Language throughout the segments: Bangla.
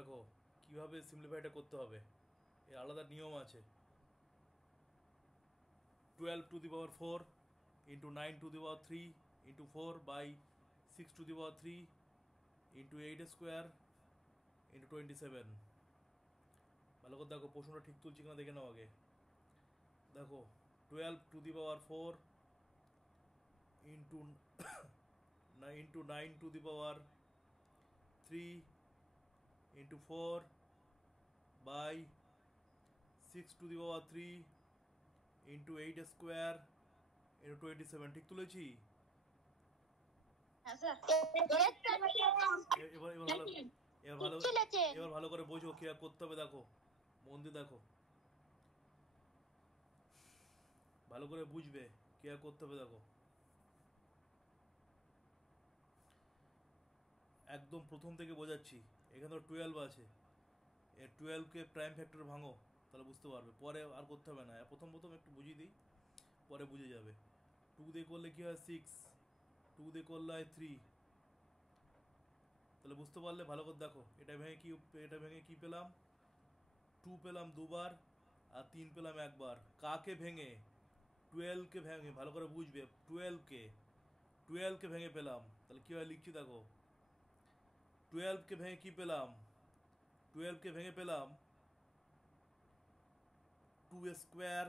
দেখো কিভাবে সিম্পলিফাইটা করতে হবে, এর আলাদা নিয়ম আছে। 12 to the power 4 into 9 to the power 3 into 4 by 6 to the power 3 into 8 square into 27। ভালো করে দেখো প্রশ্নটা ঠিক তুলছি কিনা দেখে নাও আগে। দেখো 12 to the power 4 into into 9 to the power 3 into 4 by 6 to the power 3 into 8 square into 27। ঠিক তুলেছি? হ্যাঁ স্যার। এবার এবার ভালো এবার ভালো ঠিক চলেছে। এবার ভালো করে বোঝো কি আর করতে হবে। দেখো মন দিয়ে দেখো, ভালো করে বুঝবে কি আর করতে হবে। দেখো একদম প্রথম থেকে বোঝাচ্ছি। এখানে তো 12 আছে, এর 12কে প্রাইম ফ্যাক্টর ভাঙো, তাহলে বুঝতে পারবে। পরে আর করতে হবে না, প্রথম প্রথম একটু বুঝিয়ে দিই, পরে বুঝে যাবে। 2 দিয়ে করলে কি হয় 6, 2 দিয়ে করলে হয় 3। তাহলে বুঝতে পারলে ভালো করে দেখো। এটা ভেঙে কি পেলাম? 2 পেলাম দুবার, আর 3 পেলাম একবার। কাকে ভেঙে? 12কে ভেঙে। ভালো করে বুঝবে, 12কে ভেঙে পেলাম। তাহলে কীভাবে লিখছি দেখো, 12কে ভেঙে কি পেলাম? 12কে ভেঙে পেলাম 2 স্কোয়ার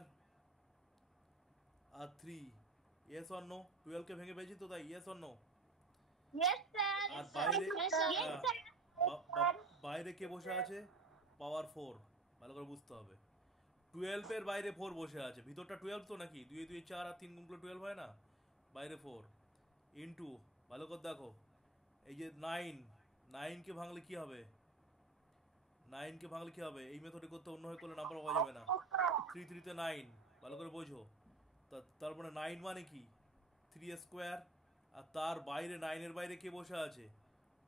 আর 3। Yes or no? 12কে ভেঙে পেয়েছি তো, তাই yes or no? Yes sir. আর বাইরে ইয়েস স্যার। বাইরে কে বসে আছে? পাওয়ার 4। ভালো করে বুঝতে হবে। 12-এর বাইরে 4 বসে আছে, ভিতরটা 12 তো নাকি? 2 2 4 আর 3 গুণগুলো 12 হয় না? বাইরে 4 ইন্টু, ভালো করে দেখো, এই যে 9কে ভাঙলে কি হবে? 9কে ভাঙলে কি হবে? এই মেথডে করতে, অন্যভাবে করলে নাম্বার পাওয়া যাবে না। 3 3-তে 9, ভালো করে বোঝো। তারপরে 9 মানে কি? 3 স্কোয়ার। আর তার বাইরে, 9-এর বাইরে কে বসে আছে?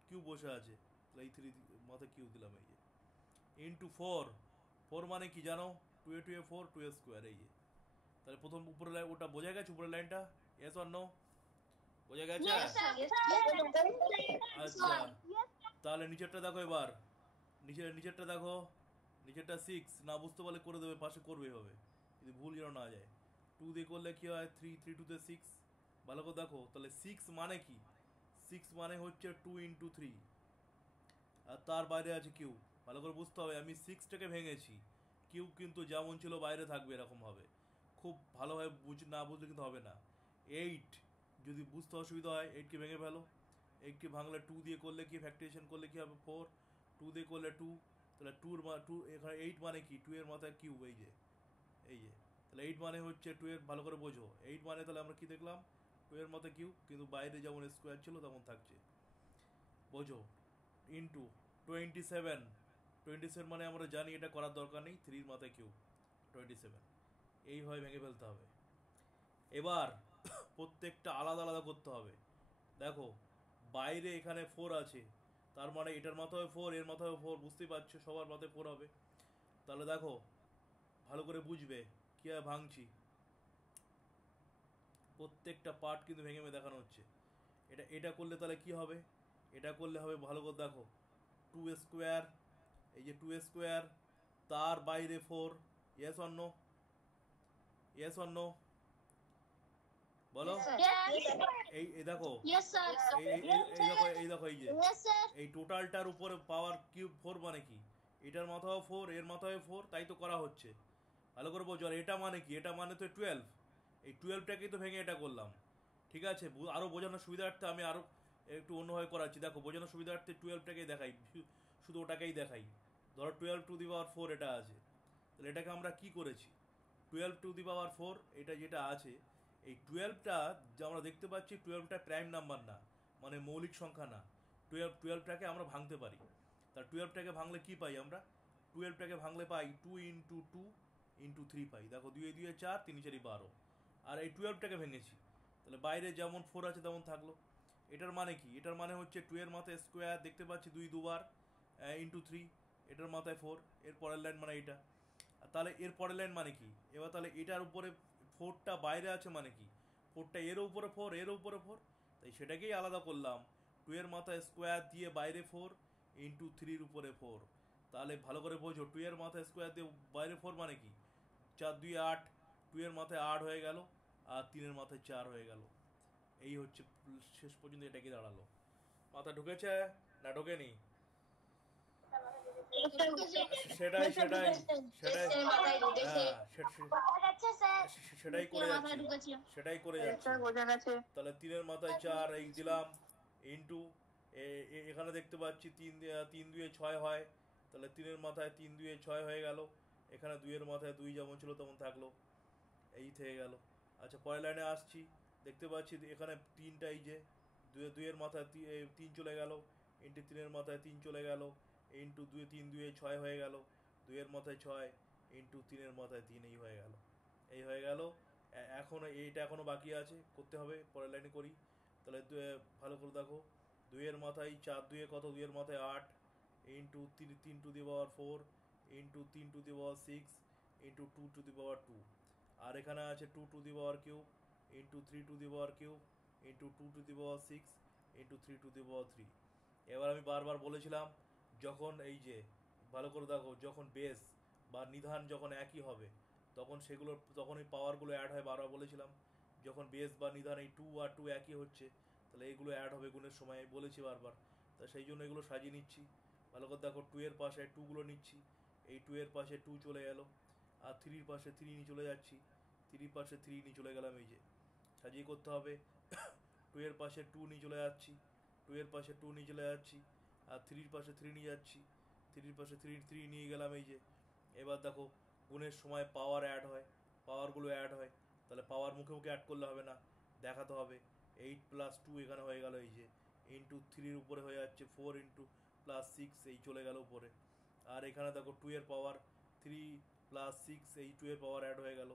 কিউ বসে আছে। তাহলে এই 3 মাথায় কিউ দিলাম, এই যে ইন্টু 4। 4 মানে কি জানো? 2 2 4, 2 স্কোয়ার, এই যে। তাহলে প্রথম উপরে লাইন ওটা বোঝা গেছে, উপরের লাইনটা? Yes or no? বোঝা গেছে? Yes sir. আচ্ছা, তাহলে নিচেরটা দেখো এবার। নিচেরটা দেখো, নিচেরটা 6। না বুঝতে পারলে করে দেবে, পাশে করবে হবে, যদি ভুল যেন না যায়। 2 দিয়ে করলে কি হয়? 3 3 2-তে 6। ভালো করে দেখো, তাহলে 6 মানে কি? 6 মানে হচ্ছে 2 into 3, আর তার বাইরে আছে কিউ। ভালো করে বুঝতে হবে, আমি 6টাকে ভেঙেছি, কিউ কিন্তু যেমন ছিল বাইরে থাকবে এরকম হবে। খুব ভালোভাবে না বুঝলে কিন্তু হবে না। 8, যদি বুঝতে অসুবিধা হয় 8কে ভেঙে ফেলো। 8কে ভাঙলে 2 দিয়ে করলে কি, ফ্যাক্টরিয়েশন করলে কি হবে? 4। 2 দিয়ে করলে 2। তাহলে 2 এখানে 8 মানে কি? 2 এর মাথায় কিউ, এই যে, এই যে। তাহলে 8 মানে হচ্ছে 2 এর, ভালো করে বোঝো, 8 মানে তাহলে আমরা কি দেখলাম? 2 এর মাথায় কিউ, কিন্তু বাইরে যেমন স্কোয়ার ছিল তেমন থাকছে, বোঝো। ইন্টু 27। 27 মানে আমরা জানি, এটা করার দরকার নেই, 3-র মাথায় কিউ 27। এইভাবে ভেঙে ফেলতে হবে। এবার প্রত্যেকটা আলাদা আলাদা করতে হবে। দেখো বাইরে এখানে 4 আছে, তার মানে এটার মাথায় 4, এর মাথায় 4, বুঝতেই পারছো সবার মাথায় 4 হবে। তাহলে দেখো ভালো করে বুঝবে কীভাবে ভাঙছি। প্রত্যেকটা পার্ট কিন্তু ভেঙে ভেঙে দেখানো হচ্ছে। এটা করলে তাহলে কি হবে? এটা করলে হবে, ভালো করে দেখো, 2 স্কোয়ার, এই যে 2 স্কোয়ার, তার বাইরে 4। Yes or no? Yes or no? বলো। এই দেখো, ইয়েস স্যার। এই দেখো এই যে, ইয়েস স্যার। এই টোটালটার উপরে পাওয়ার কিউব 4 মানে কি? এটার মাথাও 4, এর মাথাও 4, তাই তো করা হচ্ছে। ভালো করে বোঝো। আর এটা মানে কি? এটা মানে তো 12। এই 12টাকেই তো ভেঙে এটা করলাম। ঠিক আছে, আরও বোঝানোর সুবিধার্থে আমি আরও একটু অন্যভাবে করাচ্ছি। দেখো বোঝানোর সুবিধার্থে 12টাকেই দেখাই, শুধু ওটাকেই দেখাই। ধরো 12 to the power 4 এটা আছে, তাহলে এটাকে আমরা কি করেছি? 12 to the power 4 এটা যেটা আছে, এই 12টা যে আমরা দেখতে পাচ্ছি, 12টা প্রাইম নাম্বার না, মানে মৌলিক সংখ্যা না। 12টাকে আমরা ভাঙতে পারি। তা 12টাকে ভাঙলে কি পাই আমরা? 12টাকে ভাঙলে পাই 2 into 2 into 3 পাই। দেখো 2 2 4, 3 4 12। আর এই 12টাকে ভেঙেছি, তাহলে বাইরে যেমন 4 আছে তেমন থাকলো। এটার মানে কি? এটার মানে হচ্ছে 2 এর মাথায় স্কোয়ার দেখতে পাচ্ছি 2 দুবার, into 3, এটার মাথায় 4, এর পরের লাইন মানে এটা। আর তাহলে এর পরের লাইন মানে কি? এবার তাহলে এটার উপরে 4টা বাইরে আছে মানে কি? 4টা এর উপরে 4, এর উপরে 4, তাই সেটাকেই আলাদা করলাম। 2 এর মাথায় স্কোয়ার দিয়ে বাইরে 4, ইন্টু থ্রির উপরে ফোর। তাহলে ভালো করে বোঝো, টু এর মাথায় স্কোয়ার দিয়ে বাইরে ফোর মানে কি, চার দুই আট, টু এর মাথায় আট হয়ে গেল, আর তিনের মাথায় চার হয়ে গেল। এই হচ্ছে শেষ পর্যন্ত এটা কি দাঁড়ালো। মাথা ঢুকেছে না ঢোকেনি? সেটাই সেটাই সেটাই, হ্যাঁ সেটাই করে যাচ্ছি, সেটাই করে যাচ্ছি। তাহলে তিনের মাথায় চার এই দিলাম, ইন্টু এখানে দেখতে পাচ্ছি তিন তিন দুয়ে ছয় হয়, তাহলে তিনের মাথায় তিন দুয়ে ছয় হয়ে গেল, এখানে দুইয়ের মাথায় দুই যেমন ছিল তেমন থাকলো, এই থেকে গেল। আচ্ছা পরের লাইনে আসছি, দেখতে পাচ্ছি এখানে তিনটা, এই যে দুইয়ের মাথায় তিন চলে গেল, ইন্টু তিনের মাথায় তিন চলে গেল, ইন্টু দুই তিন দুয়ে ছয় হয়ে গেল, দুইয়ের মাথায় ছয়, ইন্টু তিনের মাথায় তিন, এই হয়ে গেল, এই হয়ে গেল। এখনও এইটা এখনও বাকি আছে, করতে হবে, পরের লাইনে করি। তাহলে ভালো করে দেখো, দুইয়ের মাথায় চার দুয়ে কত, দুইয়ের মাথায় আট, ইন্টু তিন তিন to the power four, into তিন to the power six, into two to the power two. আর এখানে আছে two to the power cube, into three to the power cube, into two to the power six, into three to the power three. এবার আমি বারবার বলেছিলাম, যখন এই যে ভালো করে দেখো, যখন বেস বা নিধান যখন একই হবে, তখন সেগুলোর তখন এই পাওয়ারগুলো অ্যাড হয়, বারবার বলেছিলাম। যখন বেস বা নিধান এই টু আর টু একই হচ্ছে, তাহলে এইগুলো অ্যাড হবে গুণের সময়, বলেছি বারবার। তা সেই জন্য এগুলো সাজিয়ে নিচ্ছি। ভালো করে দেখো, টু এর পাশে টুগুলো নিচ্ছি, এই টু এর পাশে টু চলে গেল, আর থ্রির পাশে থ্রি নিয়ে চলে যাচ্ছি, থ্রির পাশে থ্রি নিয়ে চলে গেলাম, এই যে সাজিয়ে করতে হবে। টু এর পাশে টু নিয়ে চলে যাচ্ছি, টু এর পাশে টু নিয়ে চলে যাচ্ছি, আর থ্রির পাশে থ্রি নিয়ে যাচ্ছি, থ্রির পাশে থ্রি থ্রি নিয়ে গেলাম, এই যে। এবার দেখো, গুণের সময় পাওয়ার অ্যাড হয়, পাওয়ারগুলো অ্যাড হয়, তাহলে পাওয়ার মুখে মুখে অ্যাড করলে হবে না, দেখাতে হবে। এইট প্লাস টু এখানে হয়ে গেল, এই যে ইন্টু থ্রির উপরে হয়ে যাচ্ছে ফোর ইন্টু প্লাস সিক্স, এই চলে গেল উপরে। আর এখানে দেখো টু এর পাওয়ার থ্রি প্লাস সিক্স, এই টু এর পাওয়ার অ্যাড হয়ে গেল,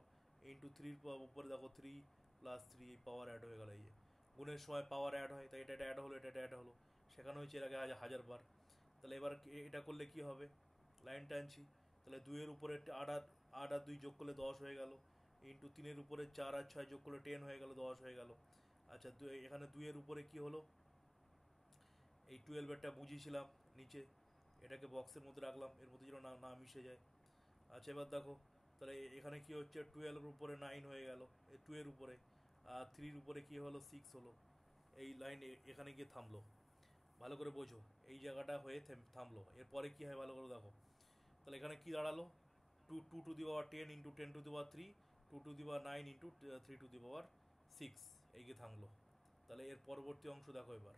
ইন্টু থ্রির উপরে দেখো থ্রি প্লাস থ্রি, এই পাওয়ার অ্যাড হয়ে গেল, এই যে গুণের সময় পাওয়ার অ্যাড হয়, তাই এটা অ্যাড হলো, এটা অ্যাড হলো, শেখানো হয়েছে এর আগে হাজারবার। তাহলে এবার এটা করলে কি হবে, লাইন টানছি, তাহলে দুইয়ের উপরে আট আর আট আর দুই যোগ করলে 10 হয়ে গেল, ইন্টু তিনের উপরে চার আর ছয় যোগ করলে 10 হয়ে গেল, 10 হয়ে গেল। আচ্ছা এখানে দুইয়ের উপরে কি হলো, এই 12-এরটা বুঝিয়েছিলাম নিচে, এটাকে বক্সের মধ্যে রাখলাম, এর মধ্যে যেন না না মিশে যায়। আচ্ছা এবার দেখো, তাহলে এখানে কি হচ্ছে, 12-এর উপরে 9 হয়ে গেল, এই 2 এর উপরে, আর থ্রির উপরে কি হলো, 6 হলো। এই লাইন এখানে গিয়ে থামলো, ভালো করে বোঝো, এই জায়গাটা হয়ে থামলো। এরপরে কি হয় ভালো করে দেখো, তাহলে এখানে কি দাঁড়ালো, two two to the power ten into ten to the power three, two to the power nine into three to the power six, এই গিয়ে থামলো। তাহলে এর পরবর্তী অংশ দেখো, এবার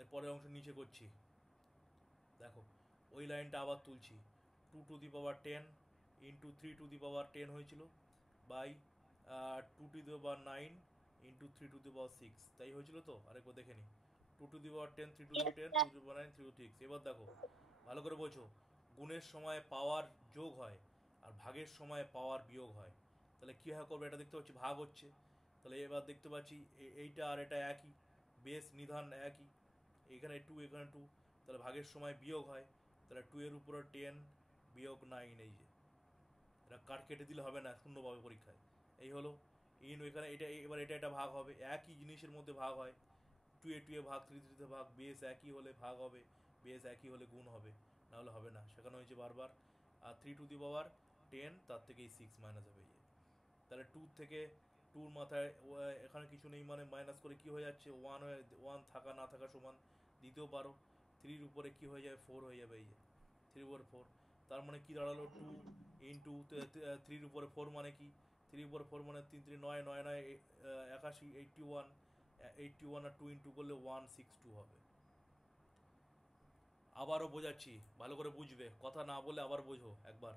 এর পরের অংশ নিচে করছি, দেখো ওই লাইনটা আবার তুলছি, two to the power ten into three to the power ten হয়েছিল, by two to the power nine into three to the power six, তাই হয়েছিল তো, আরেকবার দেখে নিই, two to the power ten, three to the ten, two to the power nine, three to six. এবার দেখো ভালো করে বোঝো, গুণের সময় পাওয়ার যোগ হয়, আর ভাগের সময় পাওয়ার বিয়োগ হয়। তাহলে কী হয় করবে, এটা দেখতে পাচ্ছি ভাগ হচ্ছে, তাহলে এবার দেখতে পাচ্ছি এইটা আর এটা একই, বেস নিধান একই, এখানে টু এখানে টু, তাহলে ভাগের সময় বিয়োগ হয়, তাহলে টু এর উপরে টেন বিয়োগ নাইন, এই যে এটা কাট কেটে দিলে হবে না, শূন্য পাবে পরীক্ষায়। এই হলো ইন, এখানে এটা এবার এটা ভাগ হবে, একই জিনিসের মধ্যে ভাগ হয়, টু এ ভাগ, থ্রি থ্রিতে ভাগ, বেস একই হলে ভাগ হবে, বেস একই হলে গুণ হবে, নাহলে হবে না, শেখানো হয়েছে বারবার। আর three to the power ten, তার থেকে এই সিক্স মাইনাস হবে, এই তাহলে টু থেকে টুর মাথায় এখানে কিছু নেই, মানে মাইনাস করে কি হয়ে যাচ্ছে, ওয়ান হয়ে, ওয়ান থাকা না থাকা সমান, দিতেও পারো। থ্রির উপরে কি হয়ে যাবে, ফোর হয়ে যাবে, এই যে থ্রির উপরে ফোর, তার মানে কি দাঁড়ালো, টু ইন্টু থ্রির উপরে ফোর মানে কি, থ্রির উপরে ফোর মানে তিন তিন নয়, নয় নয় 81, 81, 81 আর টু ইন্টু করলে 162 হবে। আবারও বোঝাচ্ছি, ভালো করে বুঝবে, কথা না বলে আবার বোঝো একবার,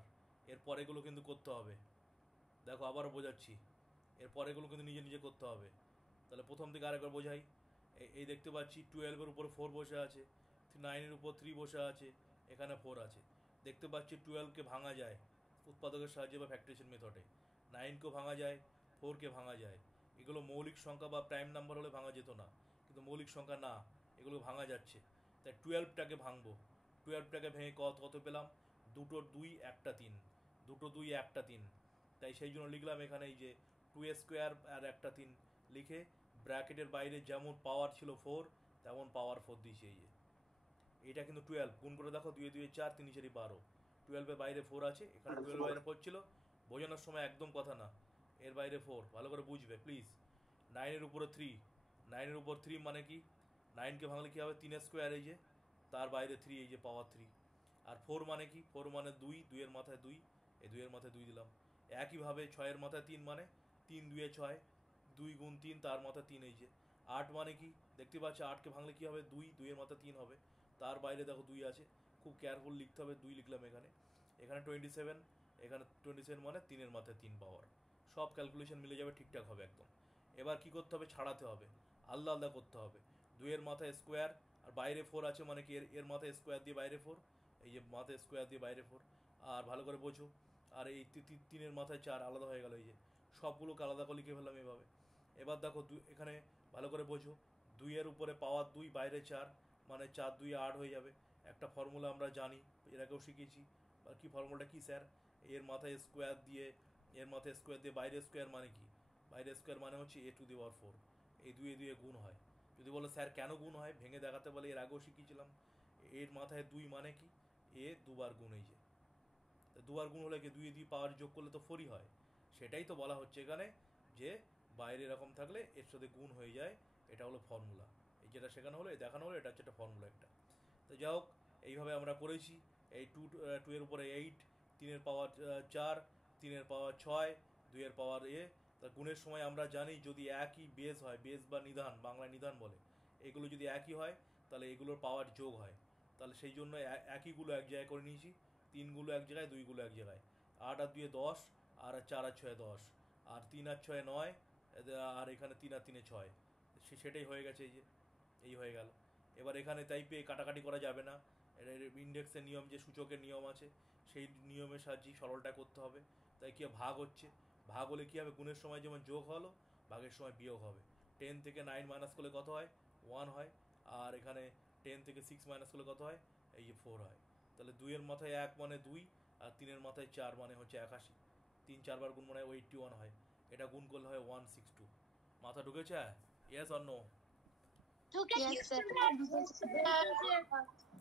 এর পরেগুলো কিন্তু করতে হবে। দেখো আবারও বোঝাচ্ছি, এর পরেগুলো কিন্তু নিজে নিজে করতে হবে। তাহলে প্রথম থেকে আরেকবার বোঝাই, এই দেখতে পাচ্ছি 12-এর উপরে ফোর বসে আছে, নাইনের উপর থ্রি বসে আছে, এখানে ফোর আছে। দেখতে পাচ্ছি 12কে ভাঙা যায় উৎপাদকের সাহায্যে বা ফ্যাক্টরিয়েশন মেথডে, নাইনকেও ভাঙা যায়, ফোরকে ভাঙা যায়। এগুলো মৌলিক সংখ্যা বা প্রাইম নাম্বার হলে ভাঙা যেত না, কিন্তু মৌলিক সংখ্যা না, এগুলো ভাঙা যাচ্ছে। তাই 12টাকে ভাঙবো, 12টাকে ভেঙে কত পেলাম, দুটোর দুই একটা তিন, দুটো দুই একটা তিন। তাই সেই জন্য লিখলাম এখানে এই যে টু স্কোয়ার আর একটা তিন লিখে, ব্র্যাকেটের বাইরে যেমন পাওয়ার ছিল ফোর, তেমন পাওয়ার ফোর দিয়েছি, এই যে এটা কিন্তু 12, গুণ করে দেখো 2 2 4, 3 4 12, 12 এর বাইরে 4 আছে, এখানে 12 এর বাইরে 4 ছিল, বোঝানোর সময় একদম কথা না, এর বাইরে 4, ভালো করে বুঝবে প্লিজ। 9 এর উপরে 3, 9 এর উপর 3 মানে কি, 9 কে ভাঙলে কি হবে, 3 এর স্কোয়ার এই যে, তার বাইরে 3 এই যে পাওয়ার 3। আর 4 মানে কি, 4 মানে 2, 2 এর মাথায় 2, এই 2 এর মাথায় 2 দিলাম। একইভাবে 6 এর মাথায় 3 মানে 3 2 এ 6, 2 গুণ 3 তার মাথায় 3 এই যে। 8 মানে কি, দেখতে পাচ্ছ 8 কে ভাঙলে কি হবে, 2, 2 এর মাথায় 3 হবে, তার বাইরে দেখো 2 আছে, খুব কেয়ারফুল লিখতে হবে, 2 লিখলাম এখানে। এখানে 27, এখানে 27 মানে 3 এর মাথায় 3 পাওয়ার। সব ক্যালকুলেশন মিলে যাবে, ঠিকঠাক হবে একদম। এবার কি করতে হবে, ছাড়াতে হবে, আলাদা আলাদা করতে হবে। 2 এর মাথায় স্কোয়ার, আর বাইরে 4 আছে মানে কি, এর মাথায় স্কোয়ার দিয়ে বাইরে 4, এই যে মাথায় স্কোয়ার দিয়ে বাইরে 4। আর ভালো করে বোঝো, আর এই 3 এর মাথায় 4 আলাদা হয়ে গেল, এই যে সবগুলোকে আলাদা করে লিখে ফেললাম এভাবে। এবার দেখো এখানে ভালো করে বোঝো, 2 এর উপরে পাওয়ার 2, বাইরে 4, মানে 4 2 8 হয়ে যাবে। একটা ফর্মুলা আমরা জানি, এর আগেও শিখেছি। আর কি ফর্মুলাটা কি স্যার, এর মাথায় স্কোয়ার দিয়ে, এর মাথায় স্কোয়ার দিয়ে বাইরে স্কোয়ার মানে কি, বাইরে স্কোয়ার মানে হচ্ছে a টু দি পাওয়ার 4, এই 2 2 গুণ হয়। যদি বলো স্যার কেন গুণ হয়, ভেঙে দেখাতে বলে, এর আগেও শিখিয়েছিলাম। এর মাথায় 2 মানে কি, এ দুবার গুণ, এই যে দুবার গুণ হলে কি 2 2 পাওয়ার যোগ করলে তো 4ই হয়। সেটাই তো বলা হচ্ছে এখানে, যে বাইরে এরকম থাকলে এর সাথে গুণ হয়ে যায়, এটা হলো ফর্মুলা। এই যেটা শেখানো হলো, এই দেখানো হলো, এটা হচ্ছে একটা ফর্মুলা একটা। তো যাই হোক, এইভাবে আমরা করেছি। এই 2 এর উপরে 8, 3 এর পাওয়ার 4, 3 এর পাওয়ার 6, 2 এর পাওয়ার তা গুণের সময় আমরা জানি যদি একই বেস হয়, বেস বা নিধান, বাংলায় নিধান বলে, এগুলো যদি একই হয় তাহলে এগুলোর পাওয়ার যোগ হয়। তাহলে সেই জন্য একইগুলো এক জায়গায় করে নিয়েছি, 3 গুলো এক জায়গায়, 2 গুলো এক জায়গায়। 8 আর 2 10, আর 4 আর 6 10, আর 3 আর 6 9, আর এখানে 3 আর 3 6, সেটাই হয়ে গেছে, এই যে এই হয়ে গেল। এবার এখানে তাই পেয়ে কাটাকাটি করা যাবে না, ইন্ডেক্সের নিয়ম, যে সূচকের নিয়ম আছে, সেই নিয়মের সাহায্যে সরলটা করতে হবে। তাই কি ভাগ হচ্ছে, ভাগ হলে কি হবে, গুণের সময় যেমন যোগ হলো, ভাগের সময় বিয়োগ হবে। 10 থেকে 9 মাইনাস করলে কত হয়, 1 হয়। আর এখানে 10 থেকে 6 মাইনাস করলে কত হয়, এই যে 4 হয়। তাহলে 2 এর মাথায় 1 মানে 2, আর 3 এর মাথায় 4 মানে হচ্ছে 81, 3 4 বার গুণ মানে 81 হয়। এটা গুণ করলে হয় 162। মাথা ঢুকেছে? Yes or no? ঢুকেছে Yes, sir. স্যার।